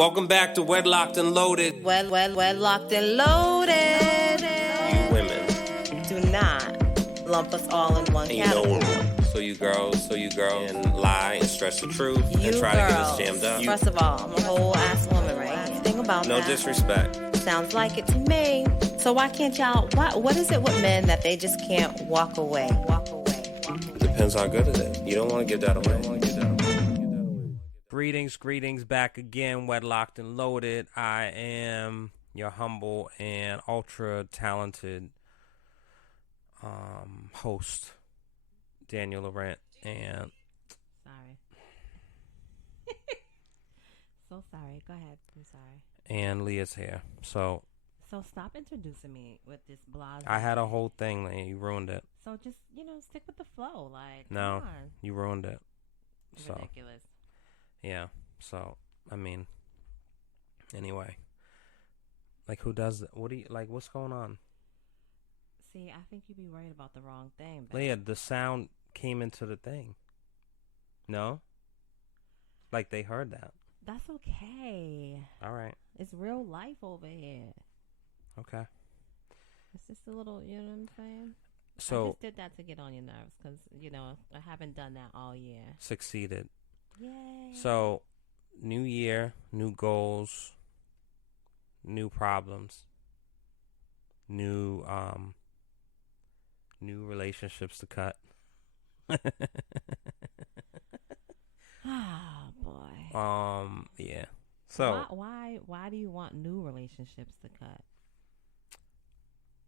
Welcome back to Wedlocked and Loaded. Wedlocked and loaded. You women. Do not lump us all in one category. So you girls and lie and stretch the truth You and try girls. to get us jammed up. First of all, I'm a whole ass woman, right? Think about No that. disrespect. Sounds like it to me. So why can't y'all? What is it with men that they just can't walk away? Depends how good it is. You don't want to give that away. Greetings, back again, Wedlocked and Loaded. I am your humble and ultra talented host, Daniel Laurent, and sorry. So sorry. Go ahead. I'm sorry. And Leah's here. So stop introducing me with this blase. I had a whole thing, Leah. You ruined it. So just, stick with the flow. Like, No, come on. you ruined it. So Ridiculous. yeah. So I mean, anyway, like who does that? What do you like? What's going on? See, I think you'd be worried about the wrong thing. Babe. Leah, the sound came into the thing. No? Like they heard that. That's okay. All right. It's real life over here. Okay. It's just a little, you know what I'm saying? So I just did that to get on your nerves because, I haven't done that all year. succeeded. Yay. So, new year, new goals, new problems, new relationships to cut. Oh, boy. Yeah. So why do you want new relationships to cut?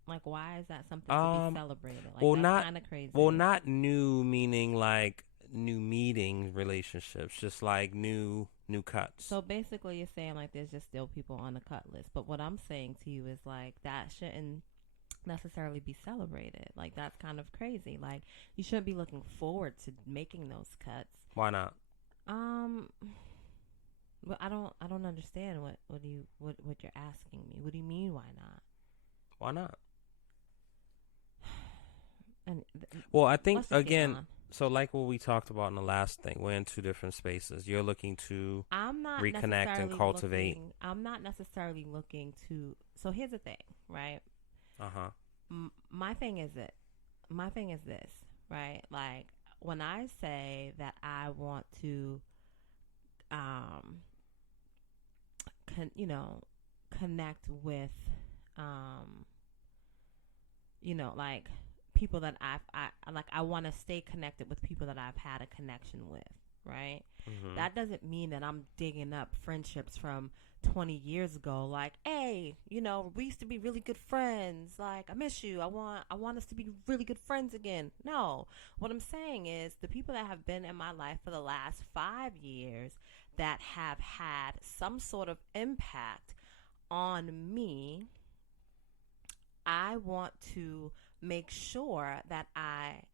Like, why is that something to be celebrated? Like, well, that's kind of crazy. Well, not new meaning like new meeting relationships, just like new cuts. So basically, you're saying like there's just still people on the cut list. But what I'm saying to you is like that shouldn't necessarily be celebrated. Like that's kind of crazy. Like you shouldn't be looking forward to making those cuts. Why not? Well, I don't understand what you're asking me. What do you mean? Why not? Why not? And well, I think let's just get again. on. So, like what we talked about in the last thing, we're in two different spaces. You're looking to reconnect and cultivate. I'm not necessarily looking to. So here's the thing, right? My thing is this, right? Like when I say that I want to, connect with, like people that I want to stay connected with people that I've had a connection with, right? Mm-hmm. That doesn't mean that I'm digging up friendships from 20 years ago. Like, hey, we used to be really good friends. Like, I miss you. I want us to be really good friends again. No, what I'm saying is the people that have been in my life for the last 5 years that have had some sort of impact on me, I want to make sure that I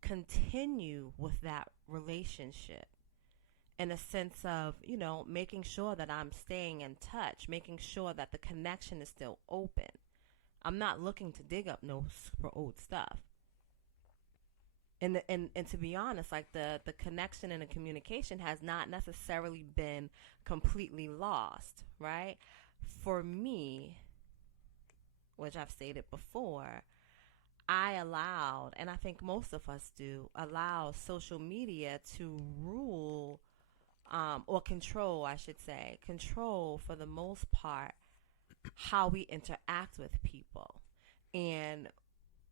continue with that relationship in a sense of, making sure that I'm staying in touch, making sure that the connection is still open. I'm not looking to dig up no super old stuff. And to be honest, like the connection and the communication has not necessarily been completely lost, right? For me, which I've stated before, I allowed, and I think most of us do, allow social media to rule or control, I should say, control for the most part how we interact with people. And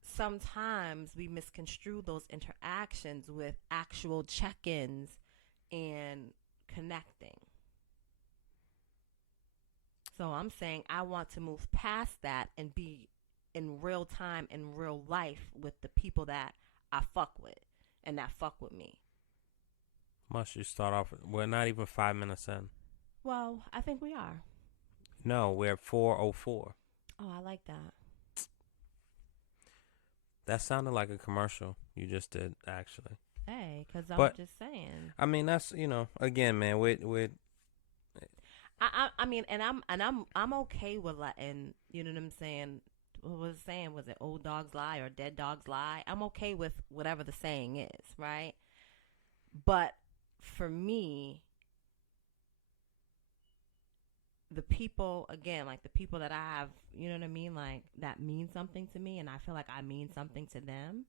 sometimes we misconstrue those interactions with actual check-ins and connecting. So I'm saying I want to move past that and be in real time, in real life with the people that I fuck with and that fuck with me. Must you start off? We're not even 5 minutes in. Well, I think we are. No, we're at 4:04. Oh, I like that. That sounded like a commercial you just did, actually. Hey, because I'm just saying. I mean, that's again, man. I mean, and I'm okay with letting, you know what I'm saying. What was it saying? Was it old dogs lie or dead dogs lie? I'm okay with whatever the saying is, right? But for me, the people, again, like the people that I have, you know what I mean, like that mean something to me, and I feel like I mean something to them.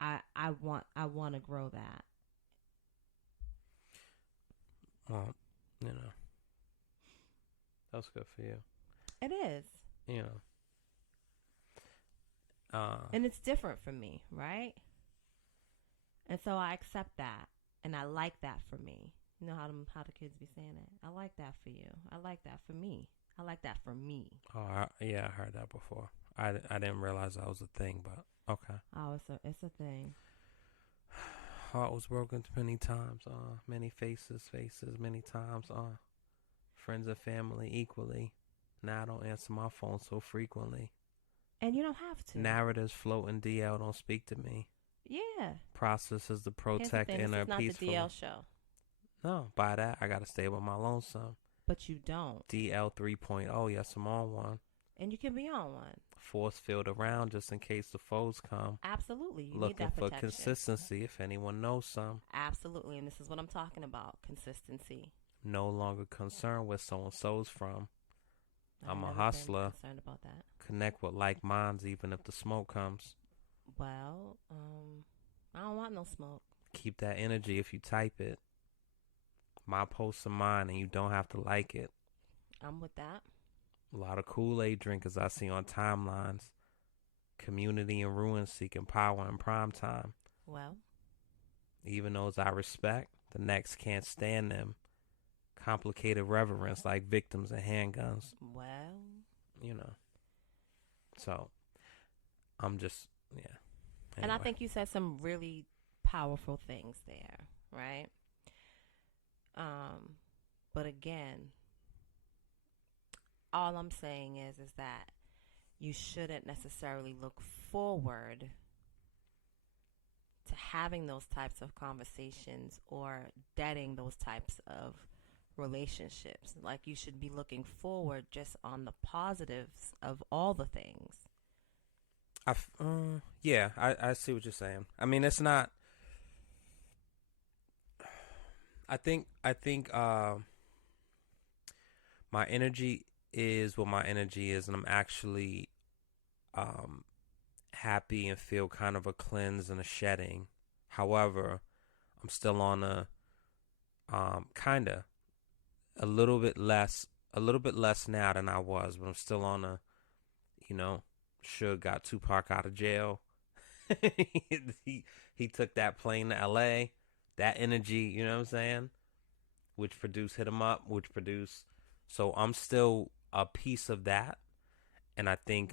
I want to grow that. Well, you know, that's good for you. It is. You know, and it's different for me, right? And so I accept that, and I like that for me. You know how the kids be saying it. I like that for you. I like that for me. I like that for me. Oh, yeah, I heard that before. I didn't realize that was a thing, but okay. Oh, it's a thing. Heart was broken many times. Many faces, many times. Friends and family equally. Now I don't answer my phone so frequently. And you don't have to. Narratives floating DL don't speak to me. Yeah. Processes to protect inner peaceful. This is not the DL show. No, by that I gotta stay with my lonesome. But you don't. DL 3.0, yes, I'm on one. And you can be on one. Force field around just in case the foes come. Absolutely. You Looking need that protection. for consistency if anyone knows some. Absolutely. And this is what I'm talking about. Consistency. No longer concerned where someone's from. I'm a hustler. Concerned about that. Connect with like minds even if the smoke comes. Well, I don't want no smoke. Keep that energy if you type it. My posts are mine and you don't have to like it. I'm with that. A lot of Kool-Aid drinkers I see on timelines. Community and ruin seeking power in prime time. Well. Even those I respect, the next can't stand them. Complicated reverence like victims and handguns. Well. You know. So, I'm just, yeah. Anyway. And I think you said some really powerful things there, right? But again, all I'm saying is that you shouldn't necessarily look forward to having those types of conversations or dating those types of relationships. Like, you should be looking forward just on the positives of all the things. Yeah, I see what you're saying. I mean, it's not. I think my energy is what my energy is, and I'm actually happy and feel kind of a cleanse and a shedding. However, I'm still on a a little bit less now than I was, but I'm still on a, you know, Suge got Tupac out of jail. he took that plane to LA. That energy, you know what I'm saying? Which produced Hit 'Em Up, so I'm still a piece of that. And I think,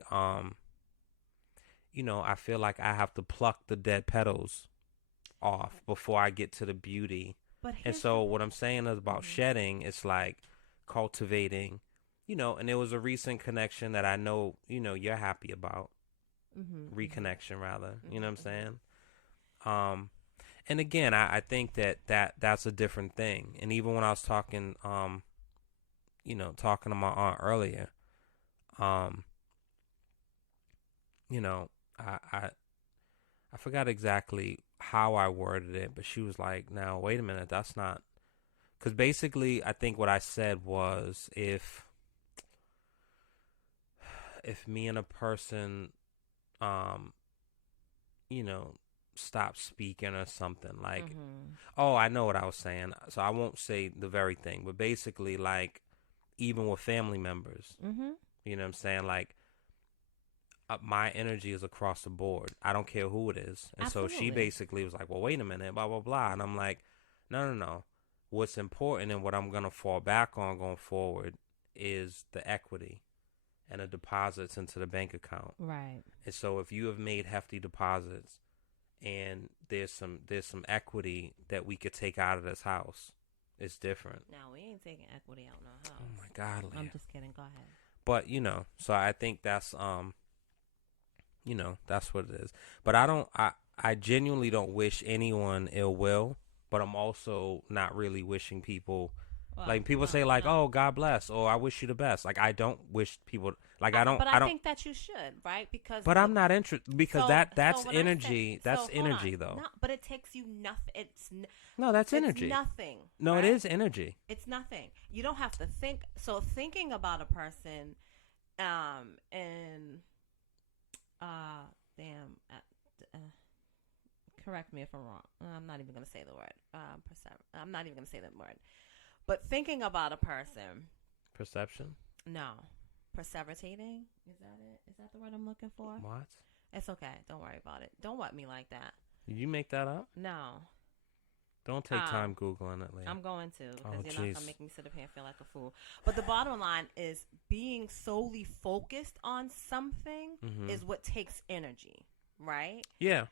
you know, I feel like I have to pluck the dead petals off before I get to the beauty. And so what I'm saying is about shedding, it's like cultivating, you know, and there was a recent connection that I know, you know, you're happy about. Reconnection, rather. You know what I'm saying? And again, I think that's a different thing. And even when I was talking, you know, talking to my aunt earlier, you know, I forgot exactly how I worded it, but she was like, now, wait a minute, that's not, because basically I think what I said was if me and a person, you know, stop speaking or something, like, oh, I know what I was saying, so I won't say the very thing, but basically, like, even with family members, you know what I'm saying, like, my energy is across the board. I don't care who it is. And Absolutely. So she basically was like, well, wait a minute, blah, blah, blah. And I'm like, no. What's important and what I'm going to fall back on going forward is the equity and the deposits into the bank account. Right. And so if you have made hefty deposits and there's some equity that we could take out of this house, it's different. No, we ain't taking equity out of no house. Oh, my God, Leah. I'm just kidding. Go ahead. But, you know, so I think that's, you know, that's what it is. But I genuinely don't wish anyone ill will, but I'm also not really wishing people Like people say, like, "Oh, God bless," or "I wish you the best." Like I don't wish people. Like I don't. But I don't think that you should, right? Because. But I'm not interested because that's what energy. That's hold energy, on. though. No, but it takes you nothing. No, that's it's energy. Nothing. No, right? it is energy. It's nothing. You don't have to think. So thinking about a person, and correct me if I'm wrong. I'm not even gonna say the word. I'm not even gonna say that word. But thinking about a person. Perception. No, perseverating. Is that it? Is that the word I'm looking for? What? It's okay. Don't worry about it. Don't want me like that. Did you make that up? No. Don't take time Googling it, Leah. I'm going to because you're not going to make me sit up here and feel like a fool. But the bottom line is being solely focused on something is what takes energy, right? Yeah.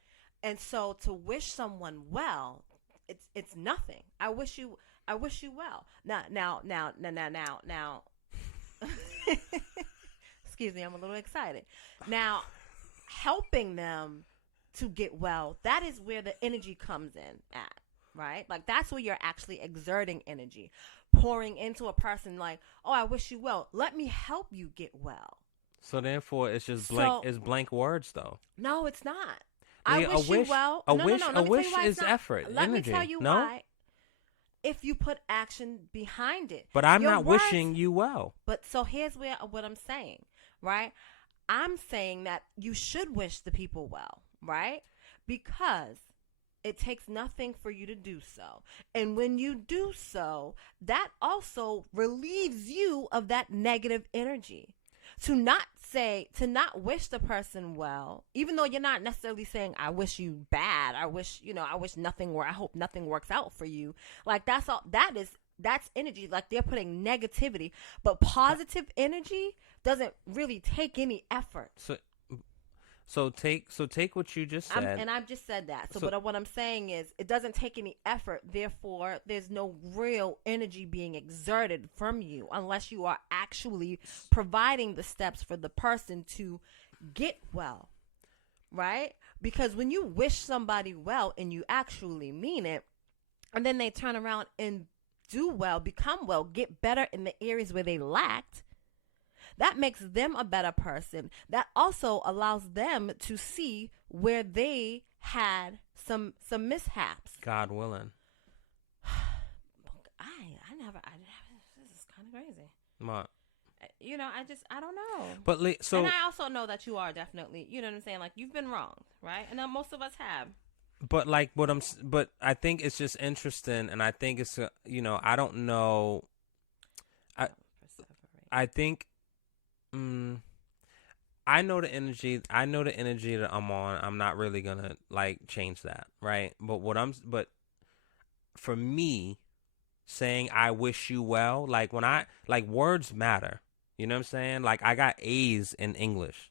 And so to wish someone well, it's nothing. I wish you well. Now. Excuse me, I'm a little excited. Now, helping them to get well, that is where the energy comes in at. Right? Like that's where you're actually exerting energy, pouring into a person like, oh, I wish you well. Let me help you get well. So therefore it's just blank it's blank words though. No, it's not. Leah, I wish you well. A wish is effort. Let energy. me tell you why. If you put action behind it. But I'm not wishing you well. But so here's what I'm saying, right? I'm saying that you should wish the people well, right? Because it takes nothing for you to do so. And when you do so, that also relieves you of that negative energy. To not wish the person well, even though you're not necessarily saying, I wish you bad. I wish nothing, or I hope nothing works out for you. Like that's energy. Like they're putting negativity, but positive energy doesn't really take any effort. So take what you just said. And I've just said that. But what I'm saying is it doesn't take any effort. Therefore, there's no real energy being exerted from you unless you are actually providing the steps for the person to get well. Right? Because when you wish somebody well and you actually mean it, and then they turn around and do well, become well, get better in the areas where they lacked, that makes them a better person. That also allows them to see where they had some mishaps. God willing. This is kind of crazy. What? I don't know. But and I also know that you are definitely, you know what I'm saying? Like you've been wrong, right? And most of us have. But but I think it's just interesting, and I think it's I don't know. I think. I know the energy that I'm on. I'm not really gonna change that, right? But for me, saying I wish you well, words matter. You know what I'm saying? Like I got A's in English,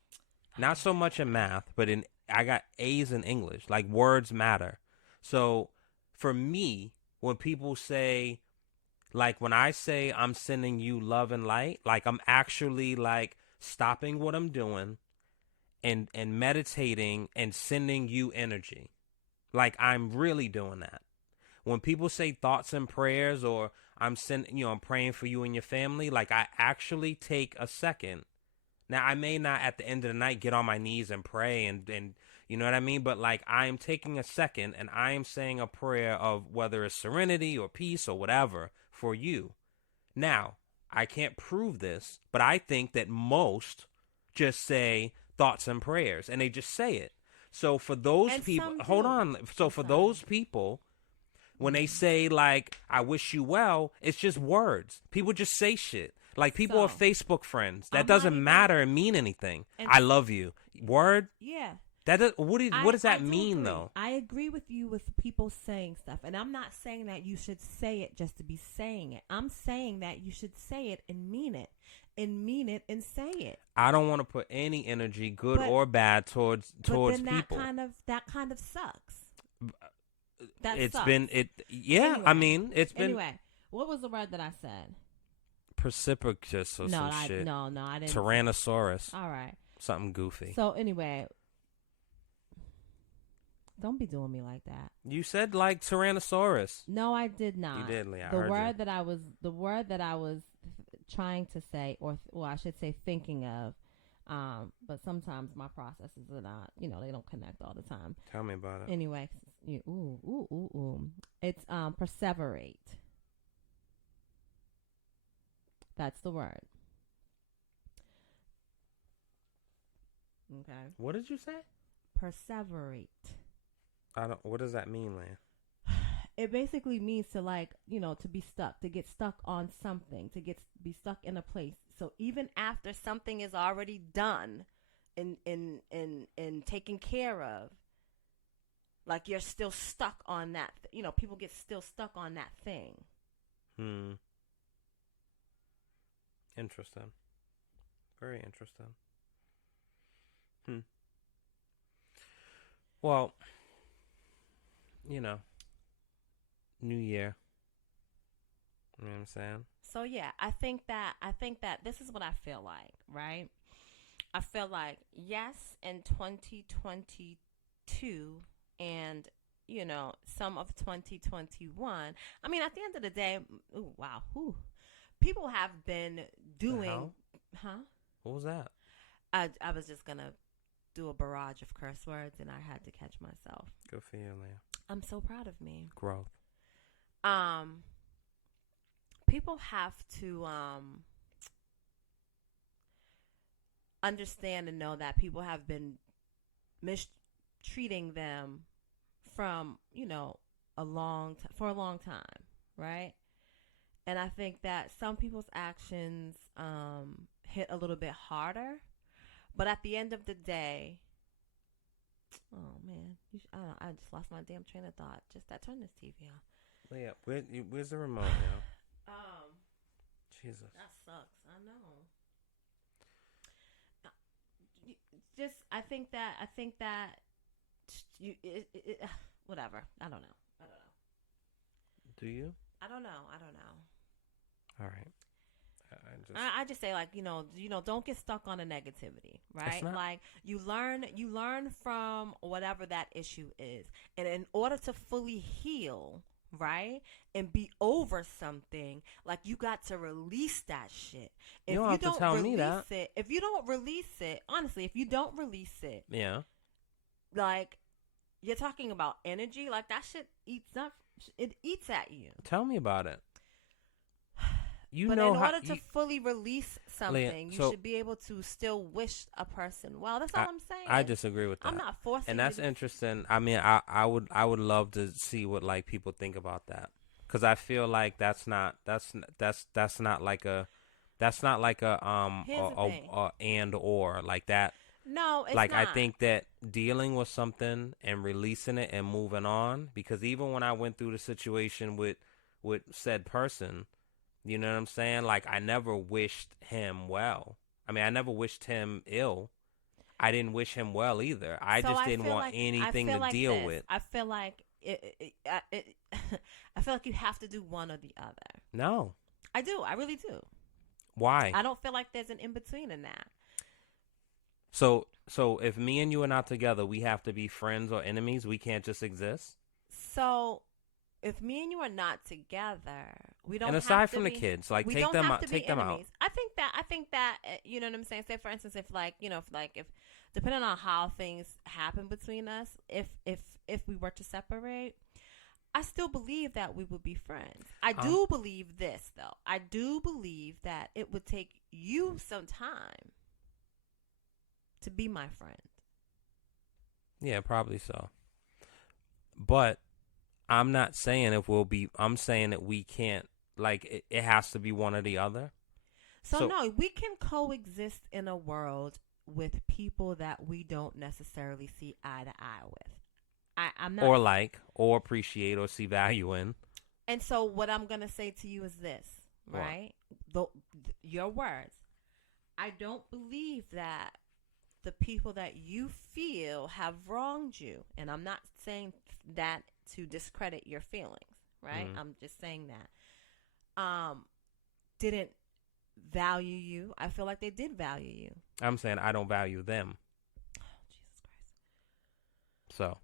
not so much in math, but I got A's in English. Like words matter. So for me, when people say, when I say I'm sending you love and light, I'm actually stopping what I'm doing and meditating and sending you energy. I'm really doing that. When people say thoughts and prayers, or I'm praying for you and your family, I actually take a second. Now I may not at the end of the night get on my knees and pray and you know what I mean? But I am taking a second and I am saying a prayer of whether it's serenity or peace or whatever for you. Now, I can't prove this, but I think that most just say thoughts and prayers, and they just say it. So for those people, hold on. So for those people, when they say I wish you well, it's just words. People just say shit. People are Facebook friends. That doesn't matter and mean anything. I love you. Word? Yeah. What does that mean, though? I agree with you with people saying stuff. And I'm not saying that you should say it just to be saying it. I'm saying that you should say it and mean it. And mean it and say it. I don't want to put any energy, good or bad, towards people. That kind of sucks. Anyway, I mean, it's been. Anyway, what was the word that I said? Precipitous or some shit. No, I didn't. Tyrannosaurus. All right. Something goofy. So anyway, Don't be doing me like that. You said like Tyrannosaurus. No, I did not. You did, Leah. I The heard word you. that I was trying to say, or well, I should say, thinking of. But sometimes my processes are not, they don't connect all the time. Tell me about it. Anyway, it's perseverate. That's the word. Okay. What did you say? Perseverate. What does that mean, Leah? It basically means to to be stuck, to get stuck on something, to be stuck in a place. So even after something is already done and taken care of, like you're still stuck on that. People get still stuck on that thing. Interesting. Very interesting. Well, New Year. You know what I'm saying? So yeah, I think that this is what I feel like, right? I feel like yes, in 2022 and some of 2021. I mean, at the end of the day, people have been doing, What was that? I was just gonna do a barrage of curse words and I had to catch myself. Good for you, Leah. I'm so proud of me. Growth. People have to understand and know that people have been mistreating them from for a long time, right? And I think that some people's actions hit a little bit harder, but at the end of the day, oh man, I just lost my damn train of thought. Turn this TV off. Leah, where's the remote now? Jesus. That sucks. I know. I think that whatever. I don't know. Do you? I don't know. All right. I just say don't get stuck on the negativity, right? Like you learn from whatever that issue is, and in order to fully heal, right, and be over something, like you got to release that shit. You don't have to tell me that. If you don't release it, honestly, if you don't release it, yeah, like you're talking about energy, like that shit eats up. It eats at you. Tell me about it. But in order to fully release something, you should be able to still wish a person well. That's all I'm saying. I disagree with that. I'm not forcing. And that's interesting. I mean, I would love to see what like people think about that, because I feel like that's not like a and or like that. No, it's like not. I think that dealing with something and releasing it and moving on, because even when I went through the situation with said person, you know what I'm saying? Like, I never wished him well. I mean, I never wished him ill. I didn't wish him well either. I just didn't want anything to deal with. I feel like I feel like you have to do one or the other. No. I do. I really do. Why? I don't feel like there's an in-between in that. So if me and you are not together, we have to be friends or enemies? We can't just exist? So if me and you are not together, we don't. And aside from the kids, like take them out. I think that you know what I'm saying. Say for instance, if depending on how things happen between us, if we were to separate, I still believe that we would be friends. I do believe this though. I do believe that it would take you some time to be my friend. Yeah, probably so. But I'm not saying I'm saying that we can't, like, it has to be one or the other. So no, we can coexist in a world with people that we don't necessarily see eye to eye with. I'm not, or appreciate or see value in. And so what I'm going to say to you is this, right? Your words. I don't believe that the people that you feel have wronged you, and I'm not saying that to discredit your feelings, right? Mm-hmm. I'm just saying that didn't value you. I feel like they did value you. I'm saying I don't value them. Oh, Jesus Christ. So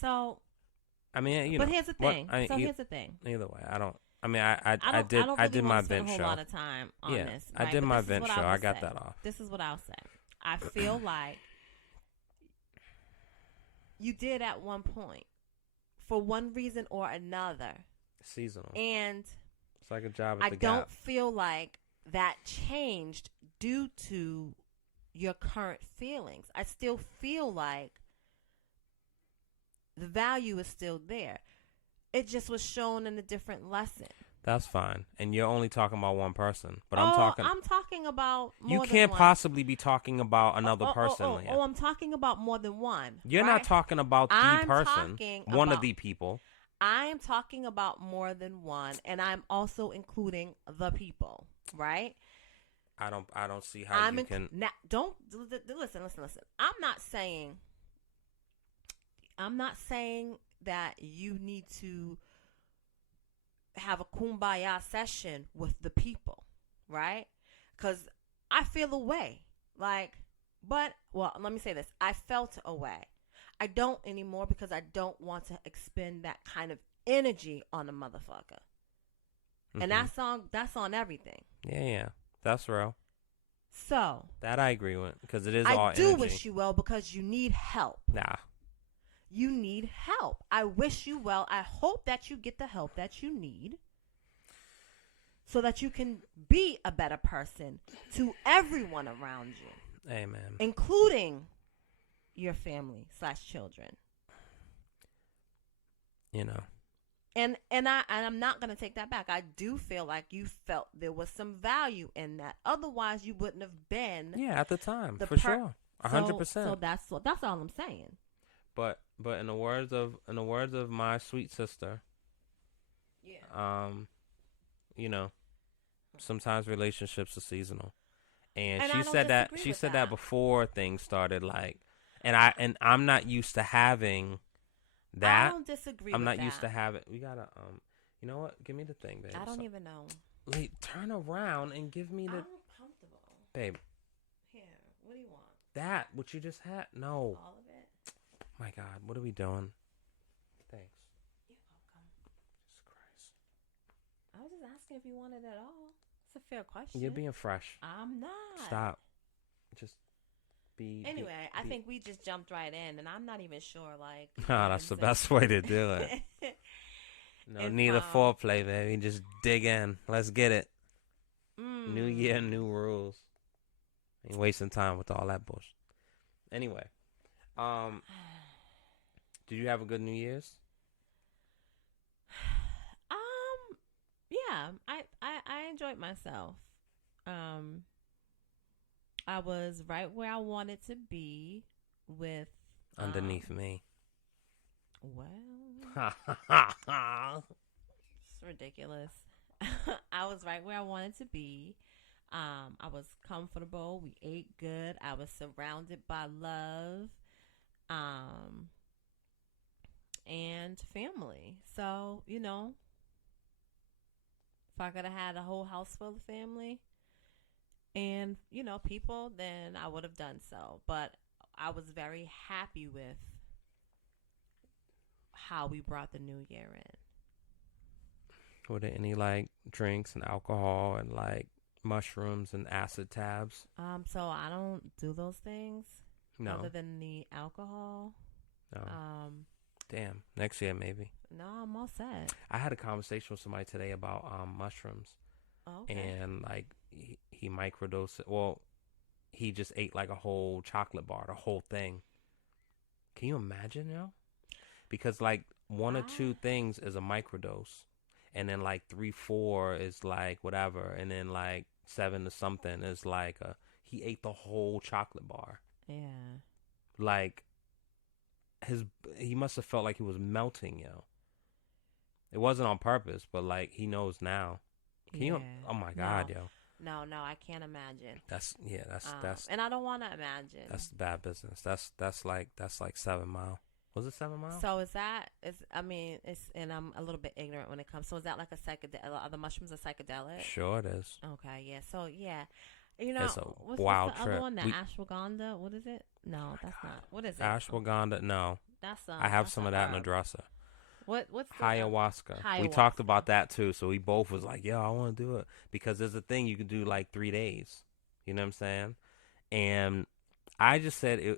So, I mean, you but know, here's the what- thing. I- So e- here's the thing. Either way, I don't. I mean, I I did don't I really did my want to spend a vent whole show. lot of time on Yeah, this. I Right? did But my this is vent what show. I I will got say. that off. This is what I'll say. I feel like you did at one point, for one reason or another, Seasonal. and It's like a job at I the don't Gap. feel like that changed due to your current feelings. I still feel like the value is still there. It just was shown in a different lesson. That's fine. And you're only talking about one person, but I'm talking. I'm talking about more You than can't one. possibly be talking about another person, Leah. I'm talking about more than one. You're right? not talking about the I'm person, talking one of about- the people. I am talking about more than one, and I'm also including the people, right? I don't see how you can. Now, don't listen. I'm not saying that you need to have a kumbaya session with the people, right? Because I feel a way, let me say this: I felt a way. I don't anymore because I don't want to expend that kind of energy on a motherfucker, and that's on everything. Yeah, that's real. So That I agree with because it is I all do energy. wish you well because you need help. Nah, You need help. I wish you well. I hope that you get the help that you need so that you can be a better person to everyone around you, amen. including your family / children. You know, And I'm not going to take that back. I do feel like you felt there was some value in that. Otherwise, you wouldn't have been. yeah, at the time, The for sure, 100%. So that's all I'm saying. But in the words of my sweet sister, Yeah. you know, sometimes relationships are seasonal, and And I she don't said that disagree with that that. before things started. Like, and I'm not used to having that. I don't disagree I'm with not that. used to having. We gotta you know what? Give me the thing, babe. I don't even know. Wait, turn around and give me the I'm comfortable. babe. Here, what do you want? That what you just had? No. All of it? My God, what are we doing? Thanks. You're welcome. Jesus Christ. I was just asking if you wanted it all. It's a fair question. You're being fresh. I'm not. Stop. Just be. Anyway, I be- think we just jumped right in, and I'm not even sure, like. Nah, that's the best way to do it. No If, need of foreplay, baby. Just dig in. Let's get it. New year, new rules. Ain't wasting time with all that bullshit. Anyway, did you have a good New Year's? Yeah, I enjoyed myself. I was right where I wanted to be with Underneath me. Well, it's ridiculous. I was right where I wanted to be. I was comfortable. We ate good. I was surrounded by love, and family. So, you know, if I could have had a whole house full of family and, you know, people, then I would have done so. But I was very happy with how we brought the new year in. Were there any like drinks and alcohol and like mushrooms and acid tabs? So I don't do those things. No. Other than the alcohol. No. Damn. Next year maybe. No, I'm all set. I had a conversation with somebody today about mushrooms. Oh, okay. And like he microdosed it. Well, he just ate like a whole chocolate bar, the whole thing. Can you imagine, Because like one or two things is a microdose, and then like 3, 4 is like whatever, and then like 7 to something is like he ate the whole chocolate bar. Yeah. Like he must have felt like he was melting, It wasn't on purpose, but like he knows now. Can you? Oh my God, yo. No, I can't imagine. That's and I don't want to imagine. That's bad business. That's like 7 Mile. Was it 7 Mile? So and I'm a little bit ignorant when it comes. So is that like a psychedelic? Are the mushrooms a psychedelic? Sure it is. Okay, yeah. So yeah, You know, It's a what's wild the trip. other one? The ashwagandha. What is it? No, that's not. What is it? Ashwagandha, no. That's I have that's some a of that in the herb. dresser. What's the Ayahuasca. We ayahuasca? talked about that too. So we both was like, yo, I want to do it. Because there's a thing you can do like 3 days. You know what I'm saying? And I just said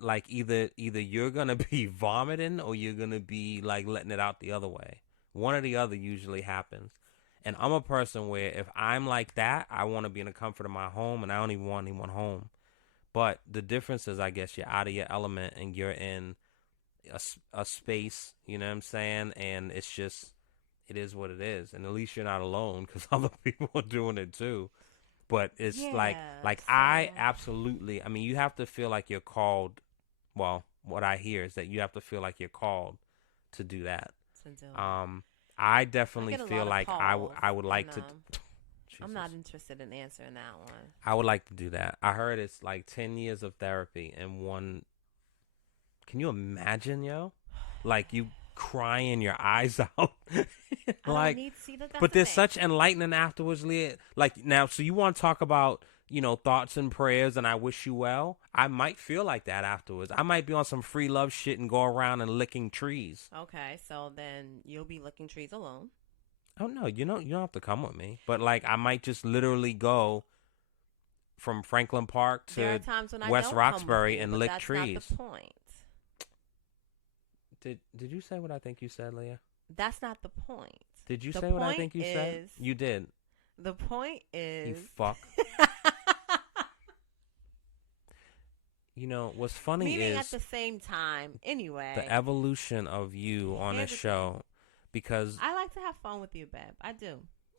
like either you're going to be vomiting or you're going to be like letting it out the other way. One or the other usually happens. And I'm a person where if I'm like that, I want to be in the comfort of my home, and I don't even want anyone home. But the difference is, I guess, you're out of your element and you're in a space, you know what I'm saying? And it's just, it is what it is. And at least you're not alone because other people are doing it too. But it's I absolutely, I mean, you have to feel like you're called. Well, what I hear is that you have to feel like you're called to do that. I definitely feel like I would like to. I'm not interested in answering that one. I would like to do that. I heard it's like 10 years of therapy and one. Can you imagine, yo? Like you crying your eyes out. Like, but there's such enlightening afterwards, Leah. Like now, so you want to talk about, you know, thoughts and prayers and I wish you well? I might feel like that afterwards. I might be on some free love shit and go around and licking trees. Okay, so then you'll be licking trees alone. Oh no, you don't have to come with me. But like I might just literally go from Franklin Park to West Roxbury and lick trees. That's not the point. Did you say what I think you said, Leah? That's not the point. Did you say what I think you said? You did. The point is, you fuck. You know, what's funny meaning is at the same time, anyway. The evolution of you on this show, because I like to have fun with you, babe. I do.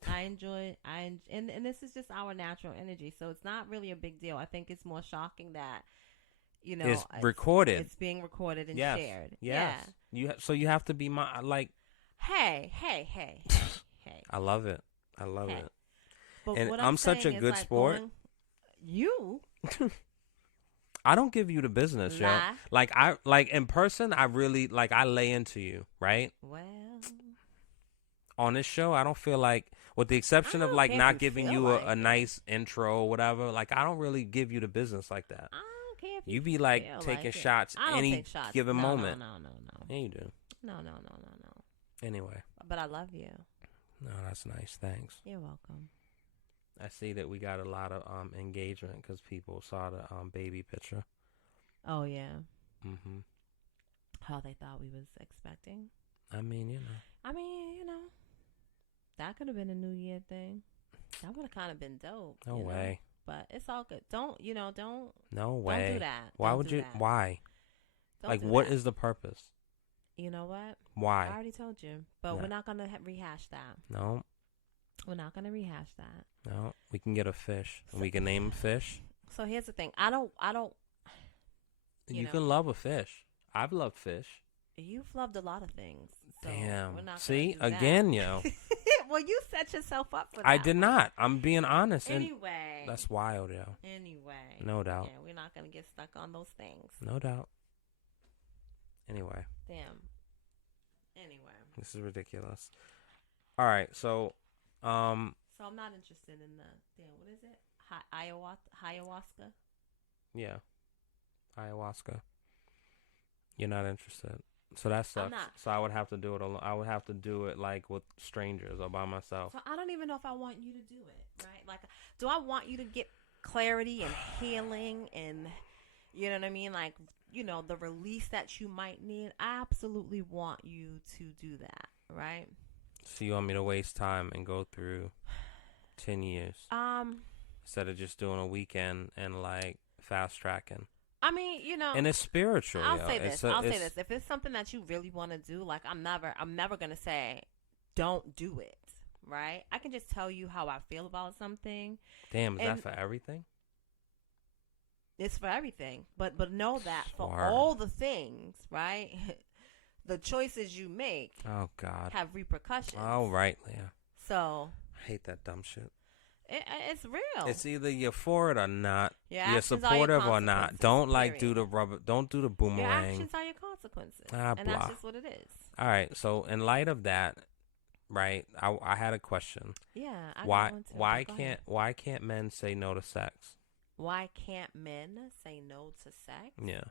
I enjoy. And this is just our natural energy, so it's not really a big deal. I think it's more shocking that, you know, it's recorded. It's being recorded and yes. shared. Yes. Yeah. So you have to be like. Hey. I love it. I love it. But and what I'm such a good sport. You. I don't give you the business, yo. Like in person, I really I lay into you, right? Well, on this show, I don't feel like, with the exception of like not giving you a nice intro or whatever, like I don't really give you the business like that. I don't care if you be like taking shots any given moment. No. Yeah, you do. No. Anyway. But I love you. No, that's nice. Thanks. You're welcome. I see that we got a lot of engagement because people saw the baby picture. Oh yeah. Mhm. How they thought we was expecting. I mean, you know, that could have been a New Year thing. That would have kind of been dope. No way. But it's all good. Don't. No way. Don't do that. Why would you? That. Why? Don't do what that. is the purpose? You know what? Why? I already told you. But we're not gonna rehash that. No. We're not gonna rehash that. No. We can get a fish. And we can name fish. So here's the thing. I don't. You can love a fish. I've loved fish. You've loved a lot of things. So damn. We're not See, gonna do again, that. yo. Well, you set yourself up for that. I did not. I'm being honest. Anyway. That's wild, yo. Anyway. No doubt. Yeah, we're not gonna get stuck on those things. No doubt. Anyway. Damn. Anyway. This is ridiculous. All right, so So I'm not interested in what is it? Ayahuasca? Yeah. Ayahuasca. You're not interested. So that sucks. I'm not. So I would have to do it alone. I would have to do it like with strangers or by myself. So I don't even know if I want you to do it, right? Like, do I want you to get clarity and healing and, you know what I mean? Like, you know, the release that you might need. I absolutely want you to do that, right? So you want me to waste time and go through 10 years? Instead of just doing a weekend and like fast tracking. I mean, you know, and it's spiritual. I'll say this. If it's something that you really want to do, like I'm never gonna say, don't do it. Right? I can just tell you how I feel about something. Damn, is that for everything? It's for everything, but know that for all the things, right? The choices you make, oh God, have repercussions. Oh right, Leah. So I hate that dumb shit. It's real. It's either you're for it or not. You're supportive or not. Don't do the rubber. Don't do the boomerang. Your actions are your consequences, and that's just what it is. All right. So in light of that, right? I had a question. Yeah, I Why got one too. why Go can't ahead. why can't men say no to sex? Why can't men say no to sex? Yeah.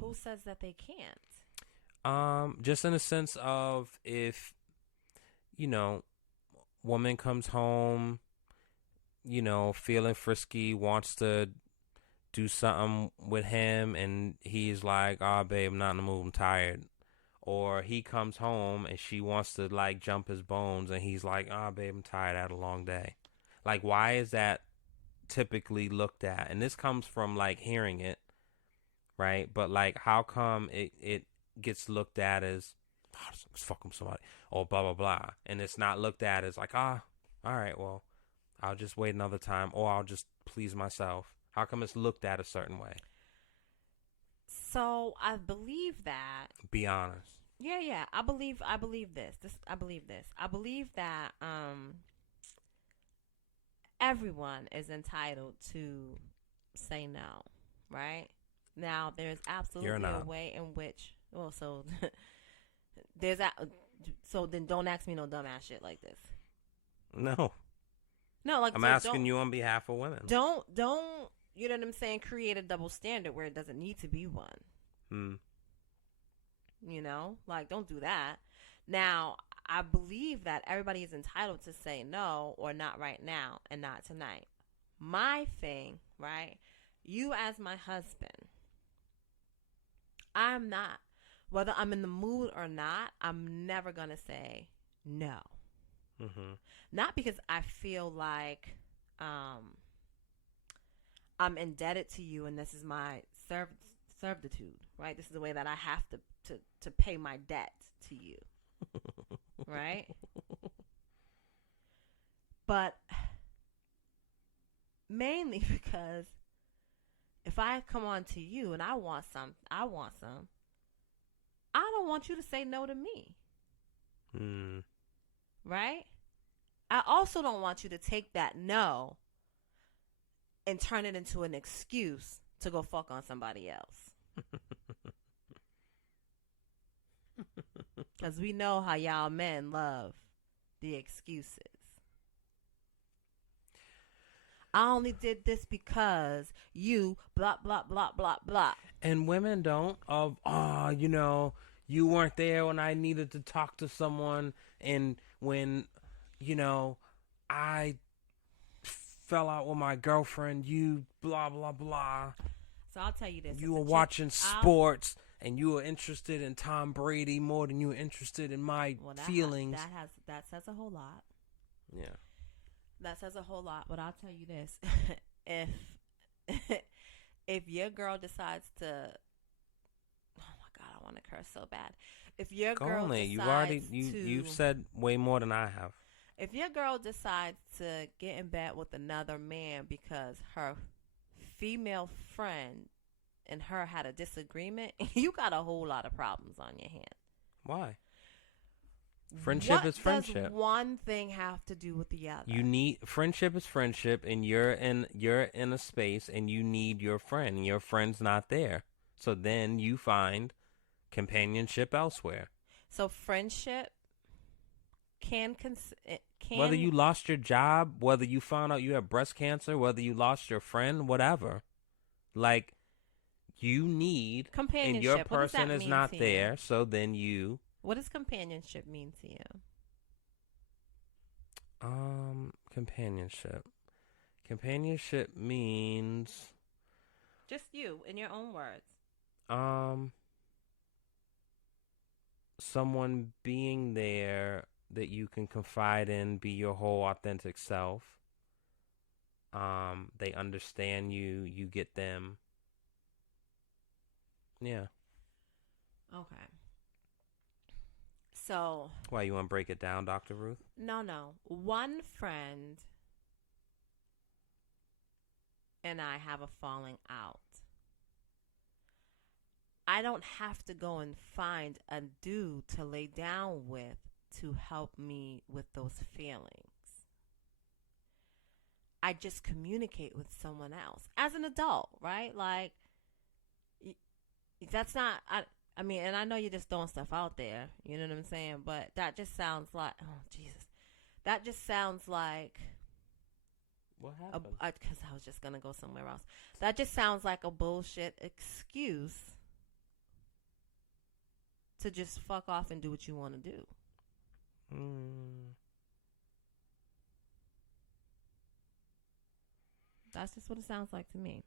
Who says that they can't? Just in a sense of if, you know, woman comes home, feeling frisky, wants to do something with him, and he's like, "Oh, babe, I'm not in the mood, I'm tired." Or he comes home and she wants to like jump his bones, and he's like, "Oh, babe, I'm tired. I had a long day." Like, why is that typically looked at? And this comes from like hearing it, right? But like, how come it gets looked at as, oh, let's fuck with somebody, or blah blah blah, and it's not looked at as like, all right, well, I'll just wait another time, or I'll just please myself. How come it's looked at a certain way? So I believe that. Be honest. Yeah. I believe this. I believe this. I believe that everyone is entitled to say no, right? Now there's absolutely a way in which so so then don't ask me no dumbass shit like this. No. No, like I'm asking you on behalf of women. Don't you know what I'm saying? Create a double standard where it doesn't need to be one. You know, like don't do that. Now, I believe that everybody is entitled to say no or not right now and not tonight. My thing, right? You as my husband, I'm not, whether I'm in the mood or not, I'm never going to say no. Mm-hmm. Not because I feel like I'm indebted to you and this is my servitude, right? This is the way that I have to pay my debt to you, right? But mainly because if I come on to you and I want some, I don't want you to say no to me. Right? I also don't want you to take that no and turn it into an excuse to go fuck on somebody else. Because we know how y'all men love the excuses. I only did this because you blah, blah, blah, blah, blah. And women don't you weren't there when I needed to talk to someone, and when, I fell out with my girlfriend, you blah, blah, blah. So I'll tell you this. You were watching sports, and you were interested in Tom Brady more than you were interested in my feelings. That says a whole lot. Yeah. That says a whole lot, but I'll tell you this. If your girl decides to, oh my God, I want to curse so bad. If your girl decides you've said way more than I have. If your girl decides to get in bed with another man because her female friend and her had a disagreement, you got a whole lot of problems on your hands. Why? Friendship is friendship. What does one thing have to do with the other? Friendship is friendship, and you're in a space, and you need your friend, and your friend's not there. So then you find companionship elsewhere. So friendship can whether you lost your job, whether you found out you have breast cancer, whether you lost your friend, whatever. Like, you need companionship, and your person is not there, so then you. What does companionship mean to you? Companionship. Companionship means just you in your own words. Someone being there that you can confide in, be your whole authentic self. They understand you, you get them. Yeah. Okay. So. Why, you want to break it down, Dr. Ruth? No. One friend and I have a falling out. I don't have to go and find a dude to lay down with to help me with those feelings. I just communicate with someone else as an adult, right? Like, that's not, I mean, and I know you're just throwing stuff out there. You know what I'm saying? But that just sounds like, oh, Jesus. That just sounds like, What happened? because I was just going to go somewhere else. That just sounds like a bullshit excuse to just fuck off and do what you want to do. That's just what it sounds like to me.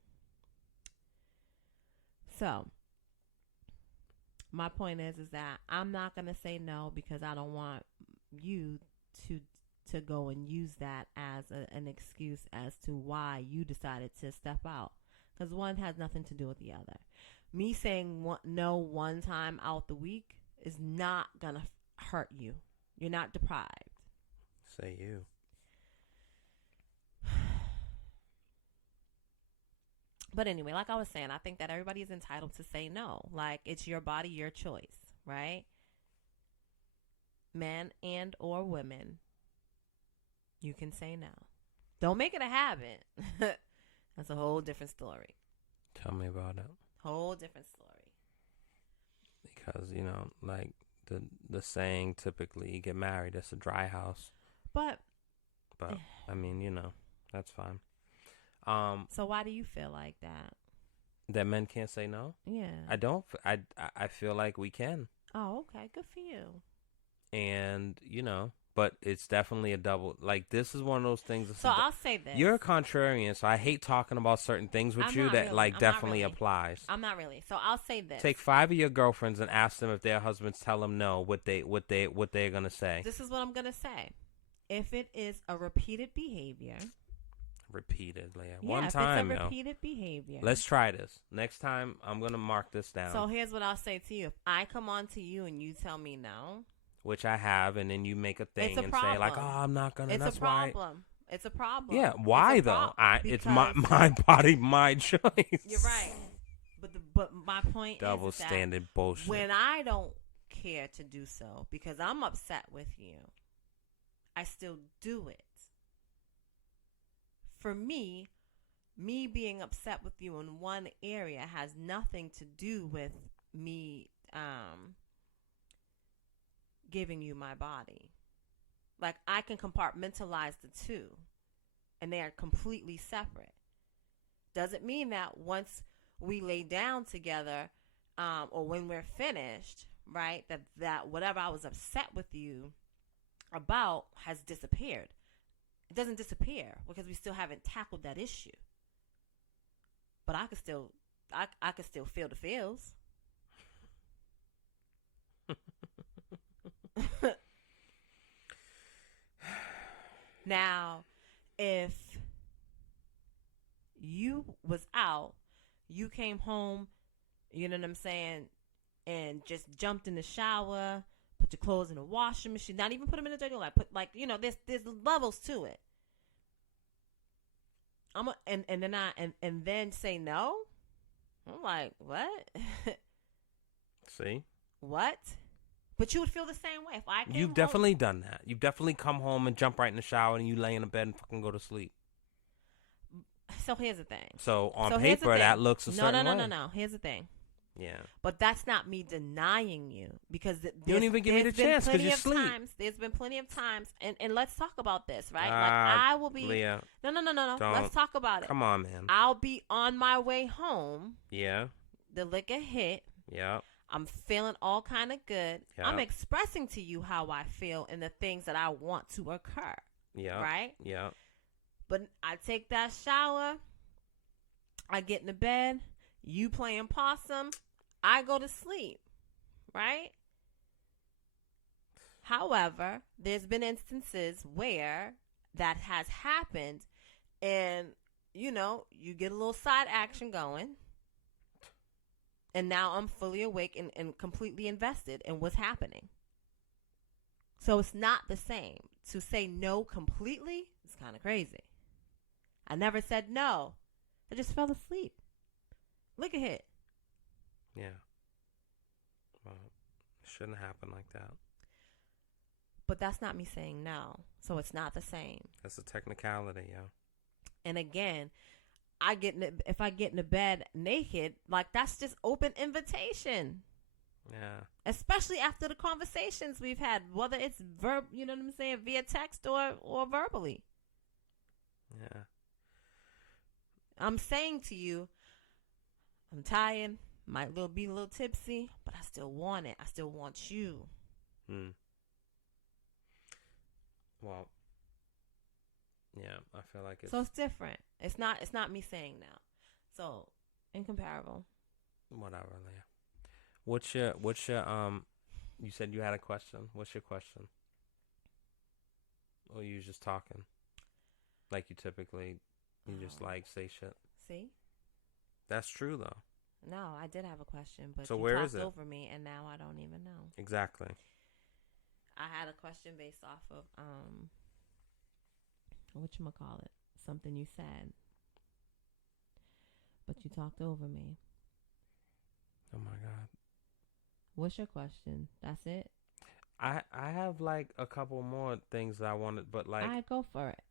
So, my point is that I'm not going to say no because I don't want you to go and use that as an excuse as to why you decided to step out. Because one has nothing to do with the other. Me saying no one time out the week is not going to hurt you. You're not deprived. Say you. But anyway, like I was saying, I think that everybody is entitled to say no. Like, it's your body, your choice, right? Men and or women, you can say no. Don't make it a habit. That's a whole different story. Tell me about it. Whole different story. Because, you know, like the saying, typically, you get married, it's a dry house. But I mean, you know, that's fine. So why do you feel like that? That men can't say no? Yeah. I don't. I feel like we can. Oh, okay. Good for you. And, you know, but it's definitely a double. Like, this is one of those things. So I'll say this. You're a contrarian, so I hate talking about certain things with you that, like, definitely applies. I'm not really. So I'll say this. Take 5 of your girlfriends and ask them if their husbands tell them no, what they're going to say. This is what I'm going to say. If it is a repeated behavior. Repeatedly. Yeah, One if time, it's a repeated behavior. Let's try this. Next time, I'm going to mark this down. So here's what I'll say to you. If I come on to you and you tell me no. Which I have, and then you make a thing and problem. say, like, oh, I'm not going to. It's a problem. It's a problem. Yeah, why, though? It's my body, my choice. You're right. But my point Double is that standard bullshit. when I don't care to do so because I'm upset with you, I still do it. For me being upset with you in one area has nothing to do with me giving you my body. Like, I can compartmentalize the two, and they are completely separate. Doesn't mean that once we lay down together, or when we're finished, right, that whatever I was upset with you about has disappeared. It doesn't disappear because we still haven't tackled that issue. But I could still feel the feels. Now, if you was out, you came home, you know what I'm saying, and just jumped in the shower, put your clothes in the washing machine, not even put them in the dirty line, put, like, you know, there's levels to it. And then say no. I'm like, what? See? What? But you would feel the same way if I came You've definitely done that. You've definitely come home and jump right in the shower and you lay in the bed and fucking go to sleep. So here's the thing. So on paper, that looks a certain way. No. Here's the thing. Yeah. But that's not me denying you, because you don't even give me the chance because you sleep. There's been plenty of times, and let's talk about this, right? Like, I will be. Leah, no. don't. Let's talk about it. Come on, man. I'll be on my way home. Yeah. The liquor hit. Yeah. I'm feeling all kind of good. Yeah. I'm expressing to you how I feel and the things that I want to occur. Yeah. Right? Yeah. But I take that shower. I get in the bed. You playing possum. I go to sleep. Right? However, there's been instances where that has happened, and, you know, you get a little side action going. And now I'm fully awake and completely invested in what's happening. So it's not the same. To say no completely is kind of crazy. I never said no. I just fell asleep. Look at it. Yeah. Well, it shouldn't happen like that. But that's not me saying no. So it's not the same. That's a technicality, yeah. And again, if I get in the bed naked, like, that's just open invitation. Yeah. Especially after the conversations we've had, whether it's you know what I'm saying, via text or verbally. Yeah. I'm saying to you, I'm tired, might be a little tipsy, but I still want it. I still want you. Well, yeah, I feel like it's... So it's different. It's not me saying now. So, incomparable. Whatever, Leah. What's your you said you had a question. What's your question? Or you just talking? Like you typically, you just like say shit. See? That's true though. No, I did have a question, but so you where talked is it? over me, and now I don't even know. Exactly. I had a question based off of whatchamacallit, something you said, but you talked over me. Oh my God. What's your question? That's it? I have like a couple more things that I wanted, but like... All right, go for it.